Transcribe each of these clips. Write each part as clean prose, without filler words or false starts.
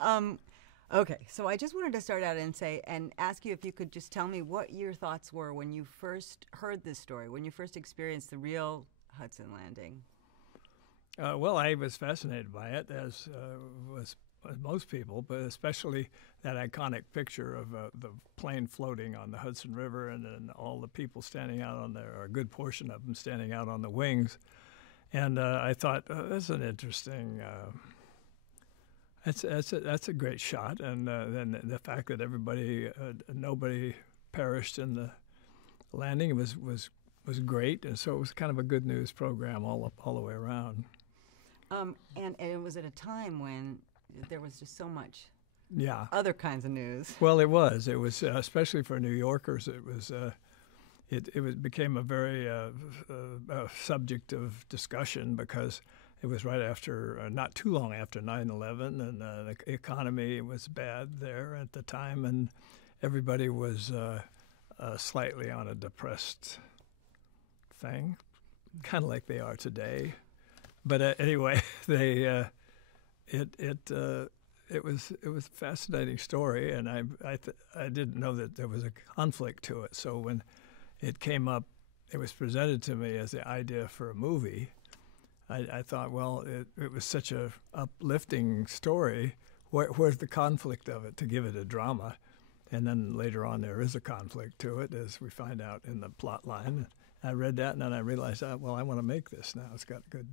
Okay, so I just wanted to start out and ask you if you could just tell me what your thoughts were when you first heard this story, when you first experienced the real Hudson landing. Well, I was fascinated by it, as was most people, but especially that iconic picture of the plane floating on the Hudson River, and then all the people standing out on there, or a good portion of them standing out on the wings. And I thought, that's an interesting. That's a great shot, and then the fact that nobody perished in the landing was great, and so it was kind of a good news program all the way around. And it was at a time when there was just so much Yeah. other kinds of news. Well, it was especially for New Yorkers. It became a very subject of discussion because it was right after, not too long after 9/11, and the economy was bad there at the time, and everybody was slightly on a depressed thing, kind of like they are today. But anyway, it was a fascinating story, and I didn't know that there was a conflict to it. So when it came up, it was presented to me as the idea for a movie. I thought, well, it was such a uplifting story. Where's the conflict of it to give it a drama? And then later on, there is a conflict to it, as we find out in the plot line. I read that, and then I realized, well, I want to make this now. It's got good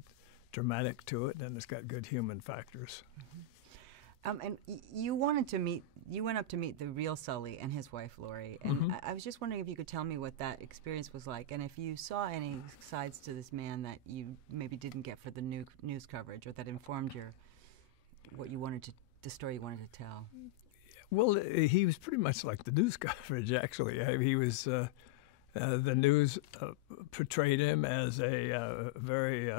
dramatic to it, and it's got good human factors. Mm-hmm. And you went up to meet the real Sully and his wife, Lori. And Mm-hmm. I was just wondering if you could tell me what that experience was like, and if you saw any sides to this man that you maybe didn't get for the news coverage, or that informed the story you wanted to tell. Well, he was pretty much like the news coverage, actually. He was, the news portrayed him as a very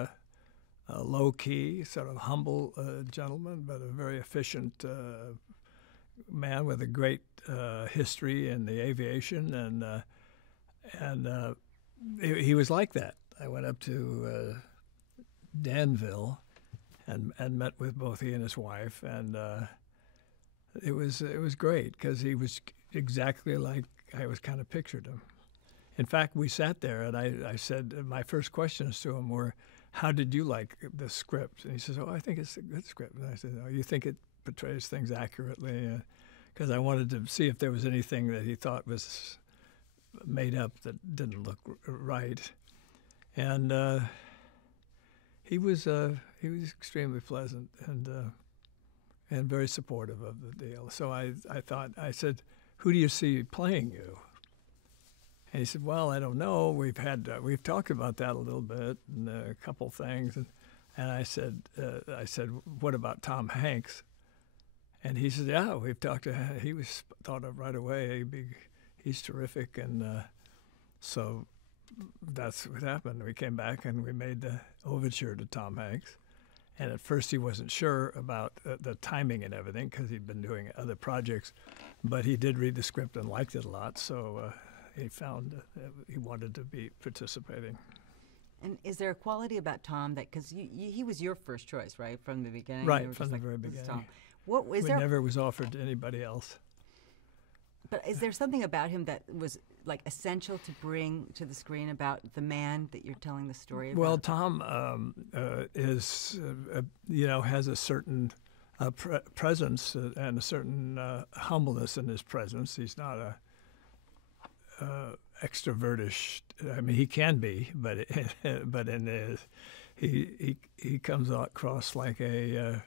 low-key, sort of humble gentleman, but a very efficient man with a great history in the aviation, and he was like that. I went up to Danville and met with both he and his wife, and it was great because he was exactly like I was kind of pictured him. In fact, we sat there, and I said my first questions to him were, "How did you like the script?" And he says, "Oh, I think it's a good script." And I said, "Oh, you think it portrays things accurately?" Because I wanted to see if there was anything that he thought was made up that didn't look right. And he was extremely pleasant and very supportive of the deal. So I said, "Who do you see playing you?" And he said, "Well, I don't know. We've talked about that a little bit and a couple things." And I said, "What about Tom Hanks?" And he said, "Yeah, we've talked to him. He was thought of right away. He's terrific." And so that's what happened. We came back and we made the overture to Tom Hanks. And at first he wasn't sure about the timing and everything because he'd been doing other projects, but he did read the script and liked it a lot. So he found he wanted to be participating. And is there a quality about Tom that, because he was your first choice, right, from the beginning? Right, from the very beginning. Tom. What was we never was offered to anybody else. But is there something about him that was like essential to bring to the screen about the man that you're telling the story about? Well, Tom is has a certain presence and a certain humbleness in his presence. He's not a extrovertish. I mean, he can be, but he comes across like a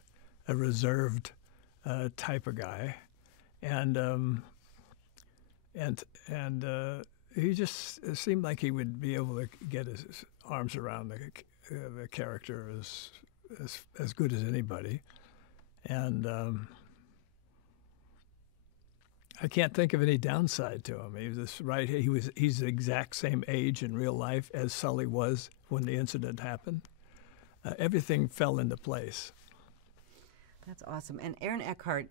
reserved type of guy, and he just seemed like he would be able to get his arms around the character as good as anybody, and I can't think of any downside to him. He was right. He's the exact same age in real life as Sully was when the incident happened. Everything fell into place. That's awesome. And Aaron Eckhart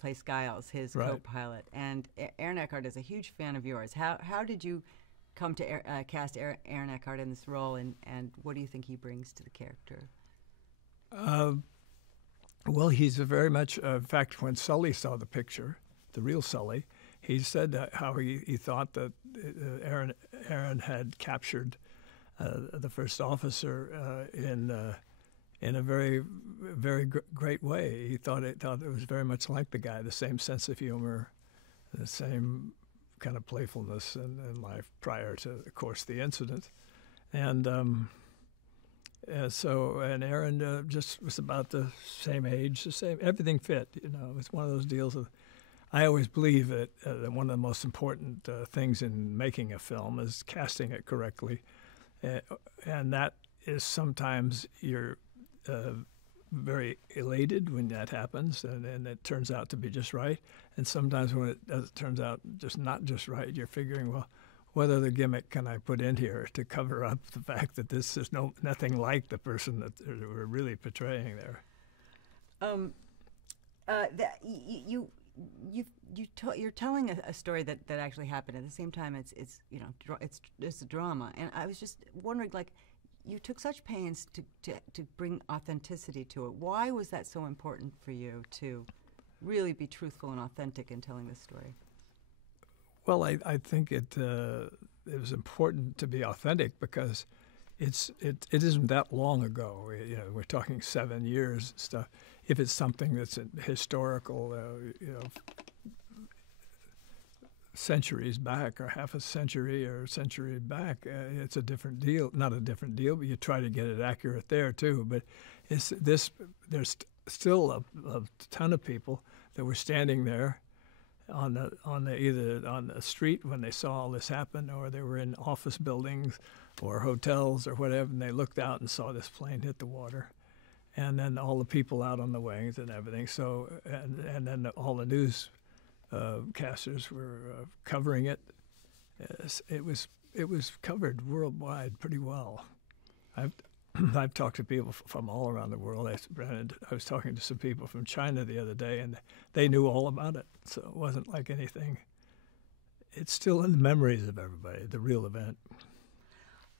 plays Giles, his co-pilot. And Aaron Eckhart is a huge fan of yours. How did you come to cast Aaron Eckhart in this role, and what do you think he brings to the character? Well, he's very much. In fact, when Sully saw the picture, the real Sully, he said that how he thought that Aaron had captured the first officer in a very, very great way. He thought it was very much like the guy, the same sense of humor, the same kind of playfulness in life prior to, of course, the incident. And and Aaron just was about the same age, the same, everything fit. You know, it was one of those deals of, I always believe that one of the most important things in making a film is casting it correctly. And that is sometimes you're very elated when that happens, and it turns out to be just right. And sometimes when it turns out just not just right, you're figuring, well, what other gimmick can I put in here to cover up the fact that this is nothing like the person that we're really portraying there? You're telling a story that actually happened. At the same time, it's a drama, and I was just wondering, like, you took such pains to bring authenticity to it. Why was that so important for you to really be truthful and authentic in telling this story? Well, I think it was important to be authentic because it isn't that long ago. You know, we're talking 7 years and stuff. If it's something that's historical, centuries back, or half a century or a century back, it's a different deal. Not a different deal, but you try to get it accurate there too. But there's still a ton of people that were standing there either on the street when they saw all this happen, or they were in office buildings or hotels or whatever, and they looked out and saw this plane hit the water, and then all the people out on the wings and everything. So and then all the news casters were covering it. It was covered worldwide pretty well. I've talked to people from all around the world. I was talking to some people from China the other day, and they knew all about it. So it wasn't like anything. It's still in the memories of everybody, the real event.